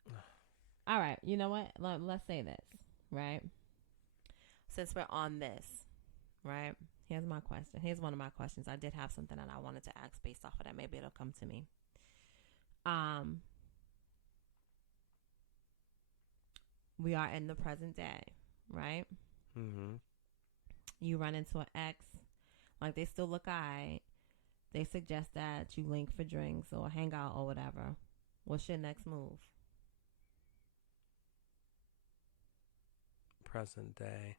All right, you know what? Let's say this, right? Since we're on this, right? Here's my question. Here's one of my questions. I did have something that I wanted to ask based off of that. Maybe it'll come to me. We are in the present day, right? Mm-hmm. You run into an ex, like they still look alright. They suggest that you link for drinks or hang out or whatever. What's your next move? Present day.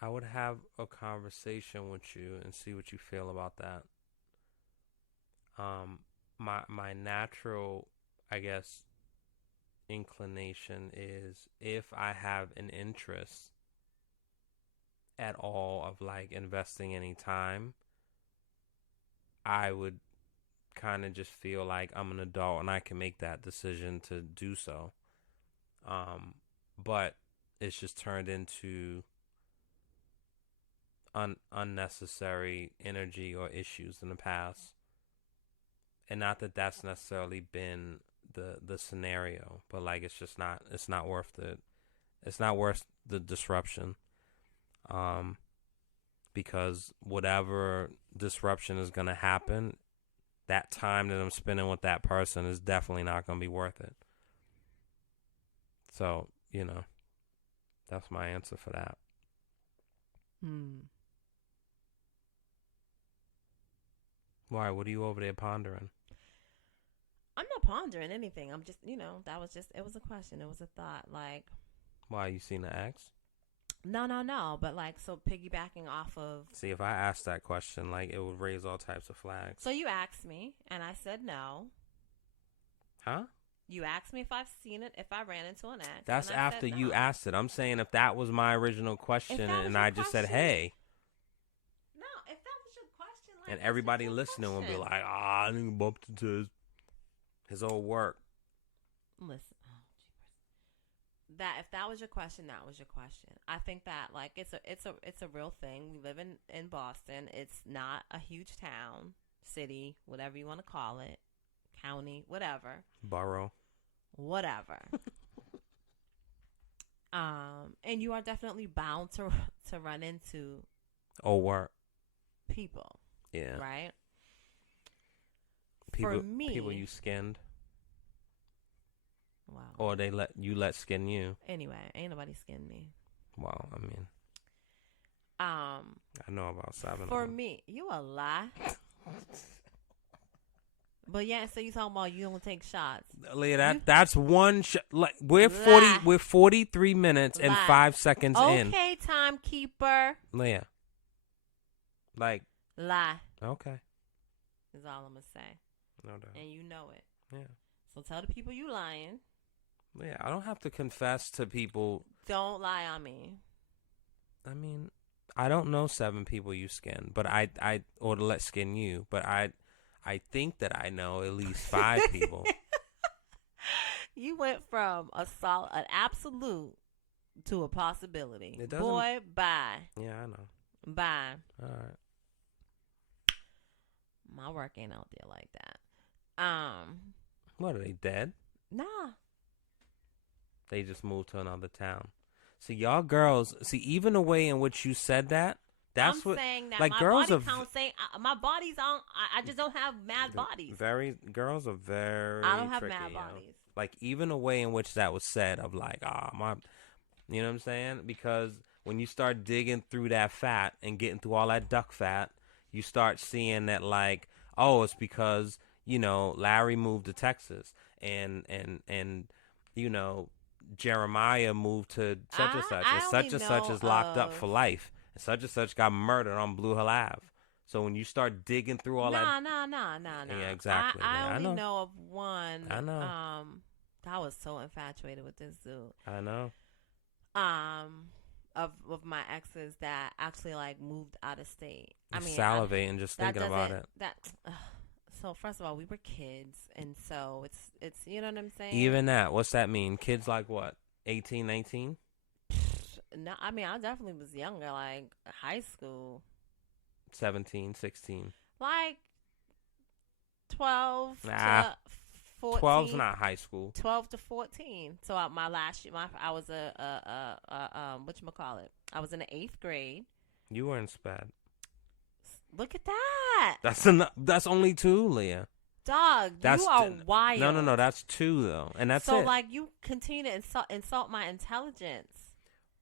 I would have a conversation with you and see what you feel about that. My natural, I guess, inclination is if I have an interest at all of like investing any time, I would kind of just feel like I'm an adult and I can make that decision to do so. But it's just turned into unnecessary energy or issues in the past. And not that that's necessarily been the scenario, but like it's not worth it. It's not worth the disruption. Because whatever disruption is going to happen, that time that I'm spending with that person is definitely not going to be worth it. So, you know, that's my answer for that. Why? What are you over there pondering? I'm not pondering anything. I'm just, it was a question. It was a thought. Like, why, you seen the ex? No. But like, so piggybacking off of. See, if I asked that question, like, it would raise all types of flags. So you asked me, and I said no. Huh? You asked me if I've seen it, if I ran into an ex. That's after you asked it. I'm saying if that was my original question and I just said, hey. No, if that was your question. Like, and everybody listening would be like, I didn't bump into his old work. Listen. That if that was your question, that was your question. I think that like it's a real thing. We live in Boston. It's not a huge town, city, whatever you want to call it, county, whatever. Borough. Whatever. And you are definitely bound to run into work people. Yeah. Right? People, for me, people you skinned. Wow. Or they let skin you. Anyway, ain't nobody skinned me. Well, I mean, I know about 7 For of them. me, you a lie. But yeah, so you talking about you don't take shots. Leah, that's one shot. Like we're 43 minutes and 5 seconds in. Okay, timekeeper. Leah. Like. Lie. Okay. Is all I'm gonna say. No doubt. And you know it. Yeah. So tell the people you lying. Yeah, I don't have to confess to people. Don't lie on me. I mean, I don't know 7 people you skin, but I or to let skin you, but I think that I know at least 5 people. You went from an absolute to a possibility. Boy, bye. Yeah, I know. Bye. All right. My work ain't out there like that. What, are they dead? Nah. They just moved to another town. See, y'all girls, even the way in which you said that, That's I'm what, saying that like, my girls body are count saying my body's on. I just don't have mad bodies. girls are very I don't have tricky, mad yo. bodies. Like, even the way in which that was said of like, my, you know what I'm saying? Because when you start digging through that fat and getting through all that duck fat, you start seeing that, like, oh, it's because, Larry moved to Texas and Jeremiah moved to such and such, and I such only and such know is locked up of for life, and such got murdered on Blue Hill Ave. So when you start digging through all that, nah. yeah, exactly. I only know. know of one. I know. I was so infatuated with this dude. I know. Of my exes that actually like moved out of state. I mean, salivating just thinking about it. So first of all, we were kids, and so it's you know what I'm saying. Even that, what's that mean? Kids like what? 18, 19? No, I mean I definitely was younger, like high school. 17, 16. Like 12 Nah. to 14. 12's not high school. 12 to 14. So my last year, I was whatchamacallit? I was in the 8th grade. You were in SPED. Look at that. That's only 2, Leah. Dog, you are wild. No. That's 2 though, and that's so it. like you continue to insult my intelligence.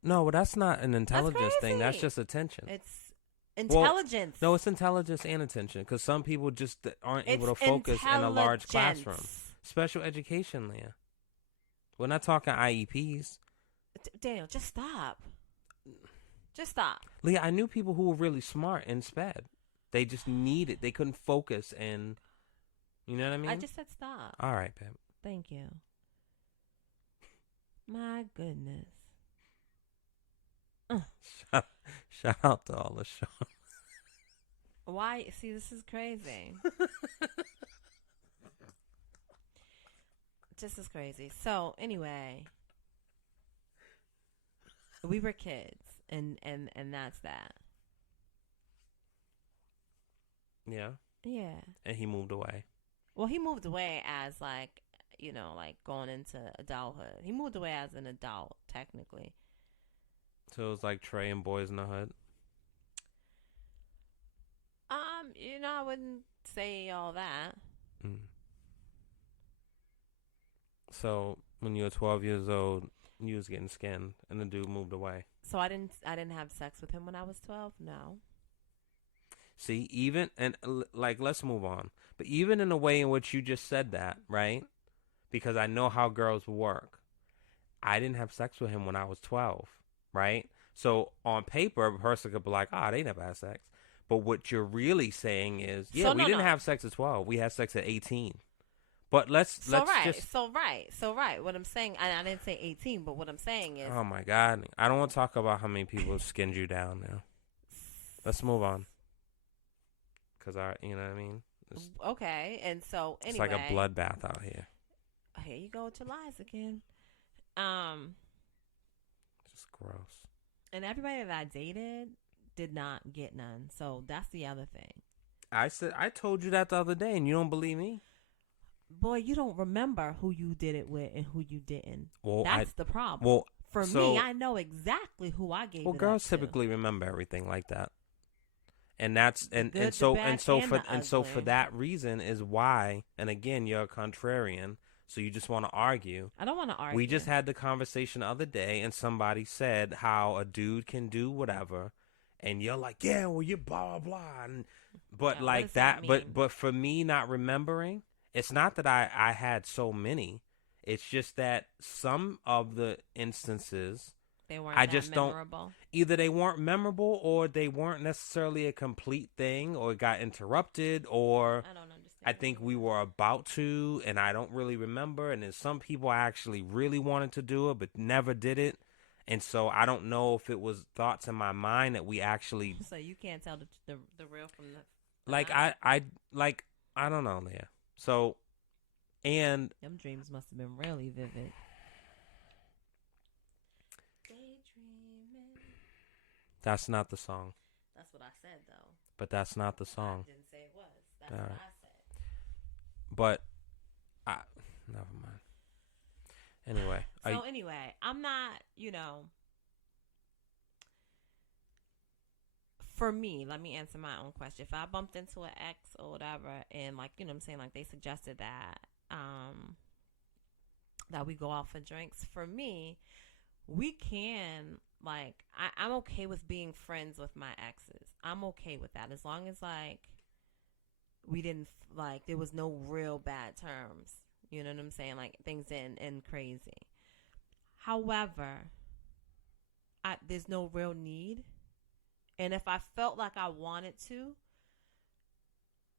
No, but that's not an intelligence thing. That's just attention. It's intelligence. Well, no, it's intelligence and attention because some people just aren't able to focus in a large classroom. Special education, Leah. We're not talking IEPs. Daniel, just stop. Just stop. Leah, I knew people who were really smart in SPED. They just needed. They couldn't focus and, you know what I mean? I just said stop. All right, babe. Thank you. My goodness. Shout out to all the show. Why? See, this is crazy. This is crazy. So anyway, we were kids, and that's that. Yeah. Yeah. And he moved away. Well, he moved away as like going into adulthood. He moved away as an adult, technically. So it was like Trey and Boys in the Hood. I wouldn't say all that. Mm. So when you were 12 years old, you was getting skinned, and the dude moved away. So I didn't have sex with him when I was 12. No. See, let's move on. But even in the way in which you just said that, right? Because I know how girls work. I didn't have sex with him when I was 12, right? So on paper, a person could be like, they never had sex. But what you're really saying is, we didn't have sex at 12. We had sex at 18. But let's just... So right. What I'm saying, I didn't say 18, but what I'm saying is... Oh, my God. I don't want to talk about how many people skinned you down now. Let's move on. Because, you know what I mean? Okay, and so, anyway... It's like a bloodbath out here. Here you go with your lies again. Just gross. And everybody that I dated did not get none. So that's the other thing. I told you that the other day, and you don't believe me? Boy, you don't remember who you did it with and who you didn't. Well, that's the problem. Well, for me, I know exactly who I gave it up to. Well, girls typically remember everything like that. And that's so for that reason is why, and again, you're a contrarian, so you just want to argue. I don't want to argue. We just had the conversation the other day, and somebody said how a dude can do whatever, and you're like, yeah, well, you're blah blah blah, but like that, but for me not remembering, it's not that I had so many. It's just that some of the instances. They weren't memorable. Either they weren't memorable or they weren't necessarily a complete thing or it got interrupted or I don't understand. I think we were about to and I don't really remember. And then some people actually really wanted to do it but never did it. And so I don't know if it was thoughts in my mind that we actually. So you can't tell the real from the. Like I don't know, Leah. So, and. Them dreams must have been really vivid. That's not the song. That's what I said, though. But that's not the song. I didn't say it was. That's what I said. But, never mind. Anyway. Anyway, I'm not, for me, let me answer my own question. If I bumped into an ex or whatever, and like, you know what I'm saying, like they suggested that we go out for drinks, for me, we can, like, I'm okay with being friends with my exes. I'm okay with that as long as, like, we didn't, like, there was no real bad terms. You know what I'm saying? Like, things didn't end crazy. However, there's no real need. And if I felt like I wanted to,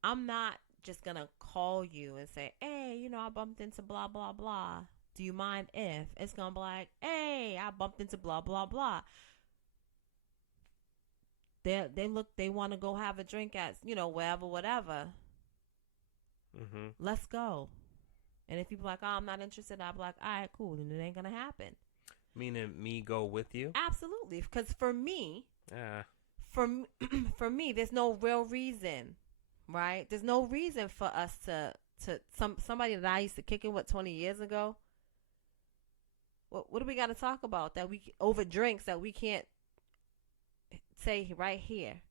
I'm not just going to call you and say, hey, you know, I bumped into blah, blah, blah. Do you mind if? It's going to be like, hey, I bumped into blah, blah, blah. They want to go have a drink at, you know, wherever, whatever. Mm-hmm. Let's go. And if people like, oh, I'm not interested, I'll be like, all right, cool. And it ain't going to happen. Meaning me go with you? Absolutely. Because for me, Yeah. For me, there's no real reason, right? There's no reason for us to somebody that I used to kick it with 20 years ago. What do we got to talk about that we over drinks that we can't say right here?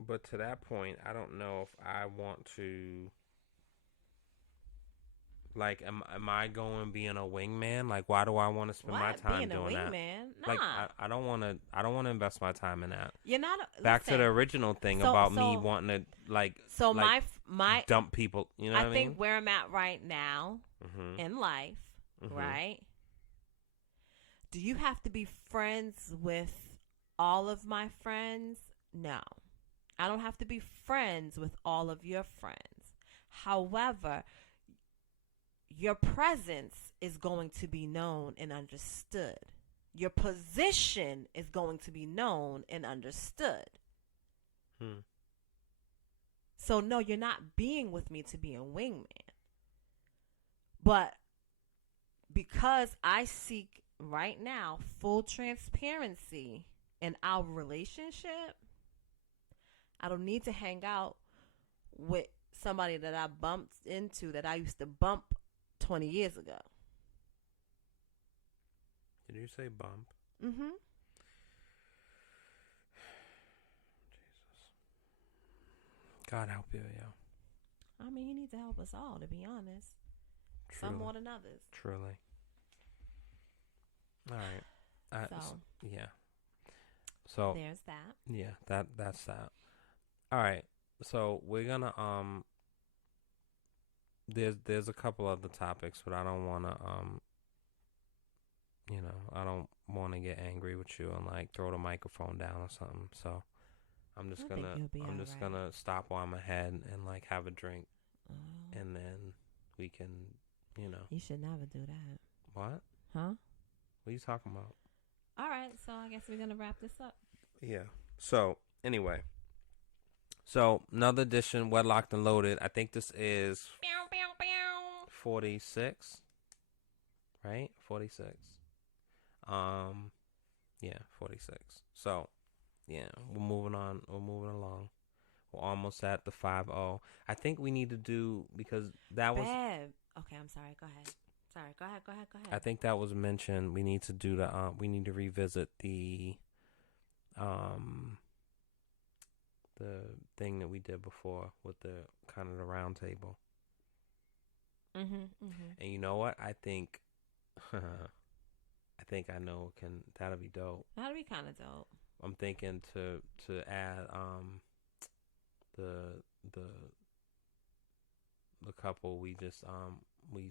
But to that point, I don't know if I want to. Like, am I going being a wingman? Like, why do I want to spend my time doing that? Nah. Like, I don't want to invest my time in that. You're not. Back to the original thing about me wanting to like. So like, my dump people. You know what I mean? I think where I'm at right now in life, right? Do you have to be friends with all of my friends? No, I don't have to be friends with all of your friends. However, your presence is going to be known and understood. Your position is going to be known and understood. So, no, you're not being with me to be a wingman. But because I seek right now full transparency in our relationship, I don't need to hang out with somebody that I bumped into that I used to bump 20 years ago. Did you say bump? Mm-hmm. Jesus. God help you, yo. I mean, he needs to help us all, to be honest. Truly. Some more than others. Truly. All right. Yeah. So there's that. Yeah, that's that. All right. So we're gonna there's a couple other topics, but I don't wanna I don't wanna get angry with you and like throw the microphone down or something. So I'm just gonna stop while I'm ahead and like have a drink, and then we can, You should never do that. What? Huh? What are you talking about? All right, so I guess we're gonna wrap this up. Yeah. So anyway, another edition, WEDLocked and Loaded. I think this is 46, right? 46. Yeah, 46. So, yeah, we're moving on. We're moving along. We're almost at the 5-0. I think we need to do, because that was. Okay, I'm sorry. Go ahead. Go ahead. I think that was mentioned. We need to do we need to revisit the thing that we did before with the kind of the round table. And you know what? I think I know that'll be dope. That'll be kind of dope. I'm thinking to add the couple we just we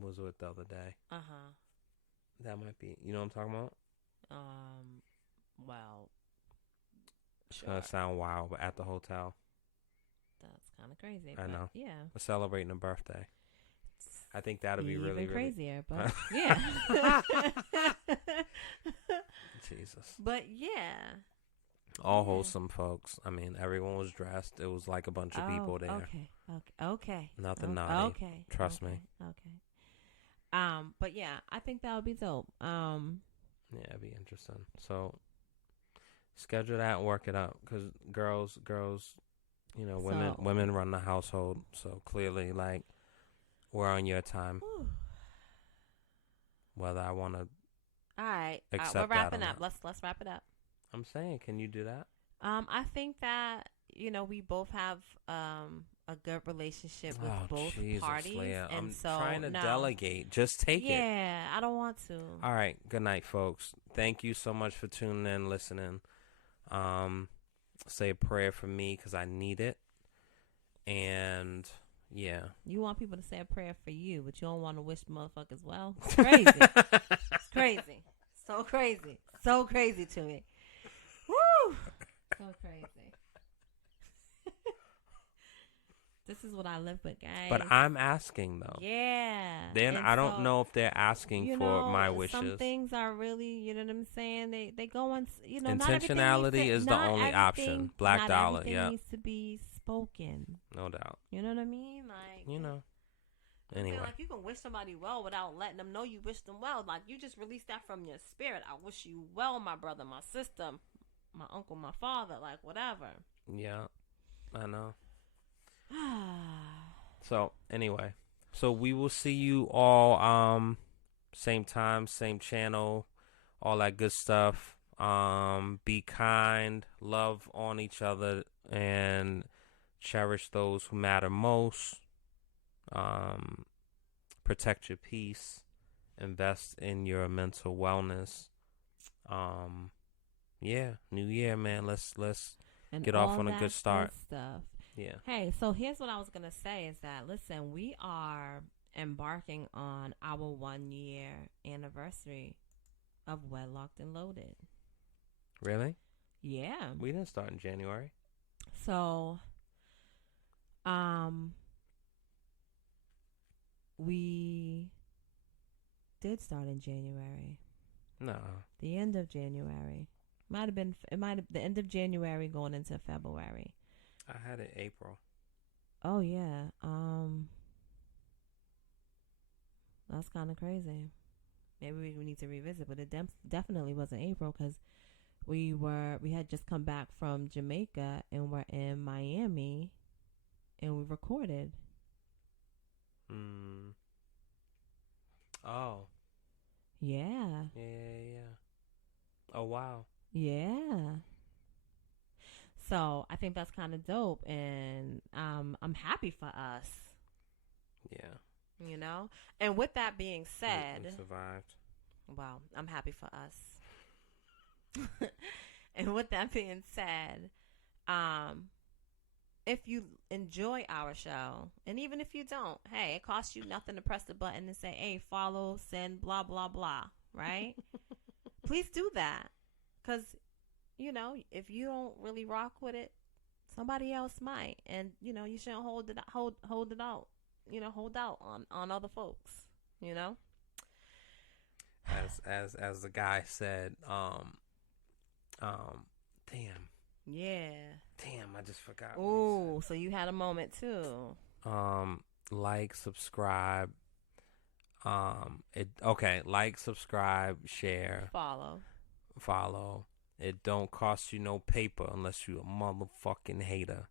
was with the other day. That might be, you know what I'm talking about? Well, it's gonna sound wild, but at the hotel. That's kind of crazy. I know. Yeah. We're celebrating a birthday. I think that'll be really, really crazier, but yeah. Jesus. But yeah. All wholesome, folks. I mean, everyone was dressed. It was like a bunch of people there. Okay. Nothing naughty. Okay. Trust me. Okay. But yeah, I think that would be dope. Yeah, it'd be interesting. So schedule that and work it out, because girls, women run the household. So clearly, like, we're on your time. Whew. Whether I want to. All right. Accept we're wrapping that or up. not. Let's wrap it up. I'm saying, can you do that? I think that, we both have a good relationship with both Jesus, parties. Leah. And I'm so, trying to no. delegate. Just take it. Yeah, I don't want to. All right. Good night, folks. Thank you so much for tuning in, listening. Say a prayer for me because I need it. And yeah. You want people to say a prayer for you, but you don't want to wish motherfuckers well? It's crazy. It's crazy. So crazy. So crazy to me. Woo! So crazy. This is what I live with, guys. But I'm asking, though. Yeah. Then and I don't know if they're asking for my wishes. Some things are really, you know what I'm saying? They go on, Intentionality is the only option. Black dollar, everything yeah. needs to be spoken. No doubt. You know what I mean? Like, Anyway. Like, you can wish somebody well without letting them know you wish them well. Like, you just release that from your spirit. I wish you well, my brother, my sister, my uncle, my father, like, whatever. Yeah, I know. So, anyway. So, we will see you all same time, same channel, all that good stuff. Be kind, love on each other, and cherish those who matter most. Protect your peace, invest in your mental wellness. Yeah, new year, man. Let's and get off on a good start. Stuff. Yeah. Hey, so here's what I was gonna say is that, listen, we are embarking on our 1 year anniversary of Wedlocked and Loaded. Really? Yeah. We didn't start in January. So, we did start in January. No. The end of January. It might have the end of January going into February. I had it April. Oh yeah. That's kind of crazy. Maybe we need to revisit, but it definitely wasn't April because we had just come back from Jamaica and we're in Miami and we recorded. Oh. Yeah. Yeah. Oh, wow. Yeah. So I think that's kind of dope, and I'm happy for us. Yeah. And with that being said, we survived. Wow, I'm happy for us. And with that being said, if you enjoy our show, and even if you don't, hey, it costs you nothing to press the button and say, hey, follow, send, blah, blah, blah, right? Please do that. Because, if you don't really rock with it, somebody else might. And, you shouldn't hold it out, hold out on other folks, As the guy said, damn. Yeah. Damn, I just forgot. Oh, so you had a moment too. Like, subscribe. Like, subscribe, share, follow. It don't cost you no paper unless you a motherfucking hater.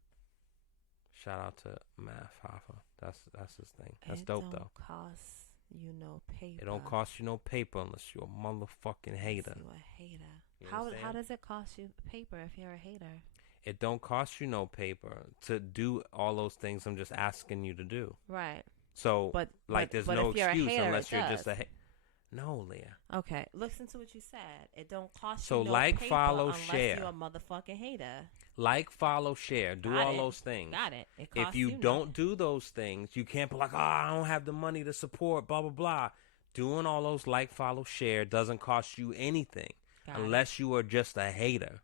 Shout out to Math Hoffa. That's his thing. That's dope though. Cost you no paper. It don't cost you no paper unless you a motherfucking hater. You a hater. You How does it cost you paper if you're a hater? It don't cost you no paper to do all those things I'm just asking you to do. Right. So, there's no excuse unless you're just a hater. No, Leah. Okay, listen to what you said. It don't cost so you no like, paper follow, unless share. you're a motherfucking hater. Like, follow, share. Do all those things. Got it. If you don't do those things, you can't be like, I don't have the money to support, blah, blah, blah. Doing all those like, follow, share doesn't cost you anything unless you are just a hater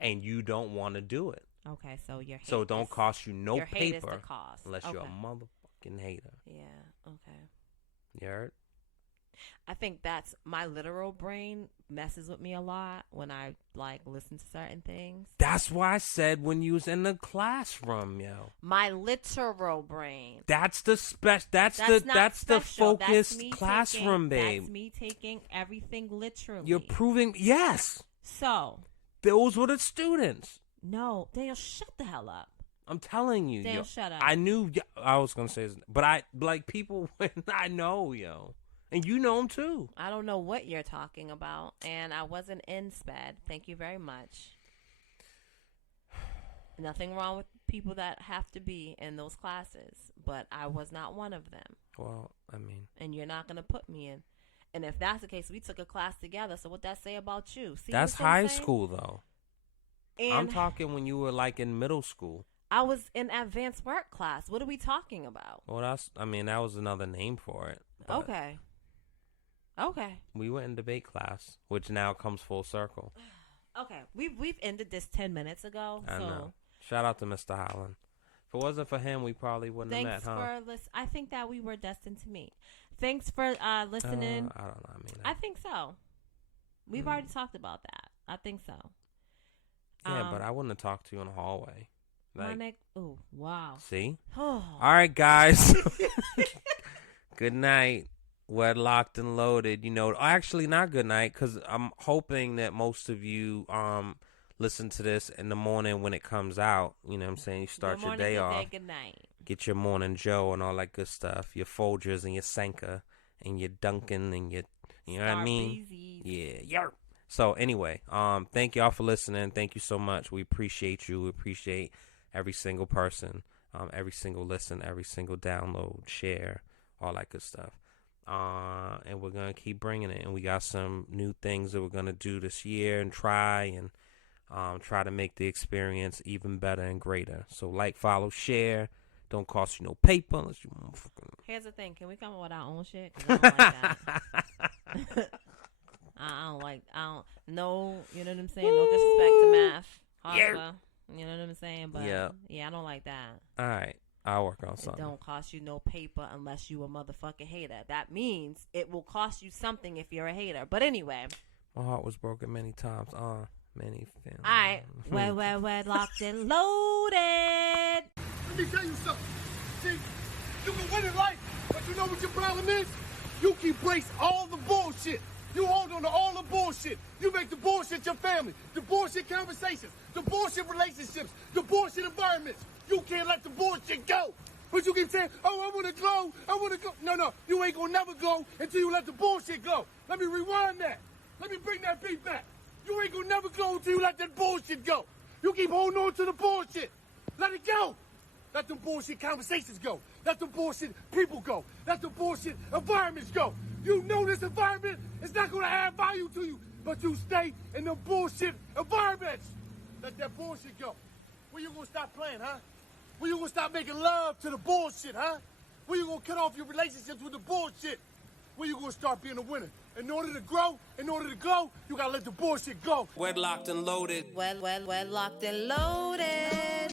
and you don't want to do it. Okay, so your hate So it don't cost you no paper unless you're a motherfucking hater. Yeah, okay. You heard? I think that's my literal brain messes with me a lot when I listen to certain things. That's why I said when you was in the classroom, yo. My literal brain. That's the that's the focused classroom, babe. That's me taking everything literally. You're proving yes. So those were the students. No, Daniel, shut the hell up. I'm telling you, Daniel, yo. shut up. I knew I was gonna say, but I like people when I know, yo. And you know them too. I don't know what you're talking about, and I wasn't in SPED. Thank you very much. Nothing wrong with people that have to be in those classes, but I was not one of them. Well, I mean. And you're not going to put me in. And if that's the case, we took a class together, so what that say about you? See, that's high school, though. And I'm talking when you were like in middle school. I was in advanced work class. What are we talking about? Well, that was another name for it. Okay. We were in debate class, which now comes full circle. Okay. We've ended this 10 minutes ago. I know. Shout out to Mr. Holland. If it wasn't for him, we probably wouldn't have met, huh? I think that we were destined to meet. Thanks for listening. I don't know. I think so. We've already talked about that. I think so. Yeah, but I wouldn't have talked to you in the hallway. Oh, wow. See? All right, guys. Good night. WEDLocked and loaded. Actually, not good night, because I'm hoping that most of you listen to this in the morning when it comes out. You know what I'm saying? You start your day off. Good night. Get your morning Joe and all that good stuff. Your Folgers and your Senka and your Dunkin' and your, you know what I mean? Yeah. Yarp. So anyway, thank y'all for listening. Thank you so much. We appreciate you. We appreciate every single person, every single listen, every single download, share, all that good stuff. And we're going to keep bringing it. And we got some new things that we're going to do this year and try to make the experience even better and greater. So follow, share. Don't cost you no paper unless you motherfucking. Here's the thing. Can we come up with our own shit? 'Cause I don't like that. No, you know what I'm saying? No disrespect to math. Hoffa, you know what I'm saying? But yeah, I don't like that. All right. I'll work on something. It don't cost you no paper unless you a motherfucking hater. That means it will cost you something if you're a hater. But anyway. My heart was broken many times. Many films. All right. We're locked and loaded. Let me tell you something. See, you can win in life, but you know what your problem is? You embrace all the bullshit. You hold on to all the bullshit. You make the bullshit your family, the bullshit conversations, the bullshit relationships, the bullshit environments. You can't let the bullshit go. But you keep saying, oh, I want to go. No, you ain't going to never go until you let the bullshit go. Let me rewind that. Let me bring that beat back. You ain't going to never go until you let that bullshit go. You keep holding on to the bullshit. Let it go. Let the bullshit conversations go. Let the bullshit people go. Let the bullshit environments go. You know this environment is not going to add value to you, but you stay in the bullshit environments. Let that bullshit go. When you going to stop playing, huh? When you going to stop making love to the bullshit, huh? When you going to cut off your relationships with the bullshit? When you going to start being a winner? In order to grow, in order to go, you got to let the bullshit go. WEDLocked and loaded. WEDLocked and loaded.